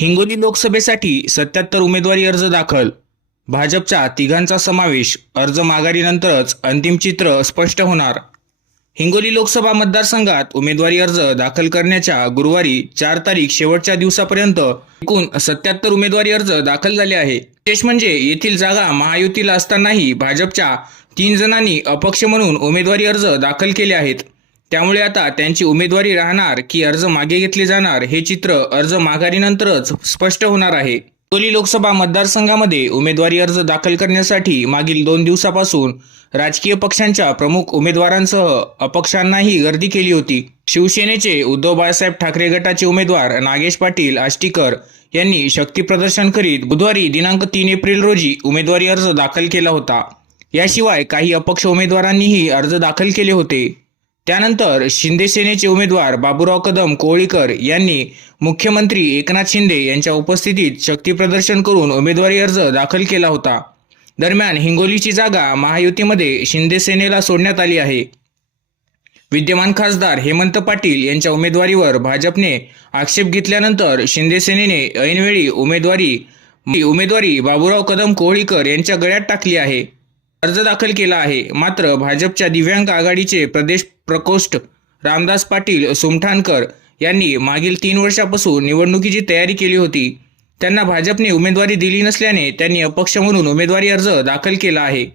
हिंगोली लोकसभेसाठी सत्याहत्तर उमेदवारी अर्ज दाखल. भाजपच्या तिघांचा समावेश अर्ज माघारीनंतरच अंतिम चित्र स्पष्ट होणार. हिंगोली लोकसभा मतदारसंघात उमेदवारी अर्ज दाखल करण्याच्या गुरुवारी चार तारीख शेवटच्या दिवसापर्यंत एकूण सत्याहत्तर उमेदवारी अर्ज दाखल झाले आहे. विशेष म्हणजे येथील जागा महायुतीला असतानाही भाजपच्या तीन जणांनी अपक्ष म्हणून उमेदवारी अर्ज दाखल केले आहेत. त्यामुळे आता त्यांची उमेदवारी राहणार की अर्ज मागे घेतले जाणार हे चित्र अर्ज माघारीनंतरच स्पष्ट होणार आहे. हिंगोली लोकसभा मतदारसंघामध्ये उमेदवारी अर्ज दाखल करण्यासाठी मागील दोन दिवसापासून राजकीय पक्षांच्या प्रमुख उमेदवारांसह अपक्षांनाही गर्दी केली होती. शिवसेनेचे उद्धव बाळासाहेब ठाकरे गटाचे उमेदवार नागेश पाटील आष्टीकर यांनी शक्ती प्रदर्शन करीत बुधवारी दिनांक तीन एप्रिल रोजी उमेदवारी अर्ज दाखल केला होता. याशिवाय काही अपक्ष उमेदवारांनीही अर्ज दाखल केले होते. त्यानंतर शिंदे सेनेचे उमेदवार बाबूराव कदम कोळीकर यांनी मुख्यमंत्री एकनाथ शिंदे यांच्या उपस्थितीत शक्ती प्रदर्शन करून उमेदवारी अर्ज दाखल केला होता. दरम्यान हिंगोलीची जागा महायुतीमध्ये शिंदे सेनेला सोडण्यात आली आहे. विद्यमान खासदार हेमंत पाटील यांच्या उमेदवारीवर भाजपने आक्षेप घेतल्यानंतर शिंदे सेनेने ऐनवेळी उमेदवारी उमेदवारी बाबूराव कदम कोहळीकर यांच्या गळ्यात टाकली आहे. अर्ज दाखल केला आहे. मात्र भाजपच्या दिव्यांग आघाडीचे प्रदेश प्रकोष्ठ रामदास पाटील सुमठाणकर यांनी मागील तीन वर्षापासून निवडणुकीची तयारी केली होती. त्यांना भाजपने उमेदवारी दिली नसल्याने त्यांनी अपक्ष म्हणून उमेदवारी अर्ज दाखल केला आहे.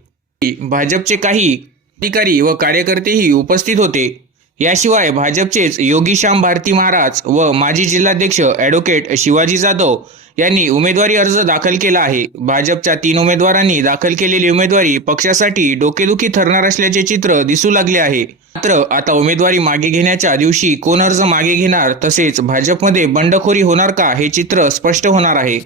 भाजपचे काही अधिकारी व कार्यकर्तेही उपस्थित होते. याशिवाय भाजपचेच योगी श्याम भारती महाराज व माजी जिल्हाध्यक्ष ॲडव्होकेट शिवाजी जाधव यांनी उमेदवारी अर्ज दाखल केला आहे. भाजपच्या तीन उमेदवारांनी दाखल केलेली उमेदवारी पक्षासाठी डोकेदुखी ठरणार असल्याचे चित्र दिसू लागले आहे. मात्र आता उमेदवारी मागे घेण्याच्या दिवशी कोण अर्ज मागे घेणार तसेच भाजपमध्ये बंडखोरी होणार का हे चित्र स्पष्ट होणार आहे.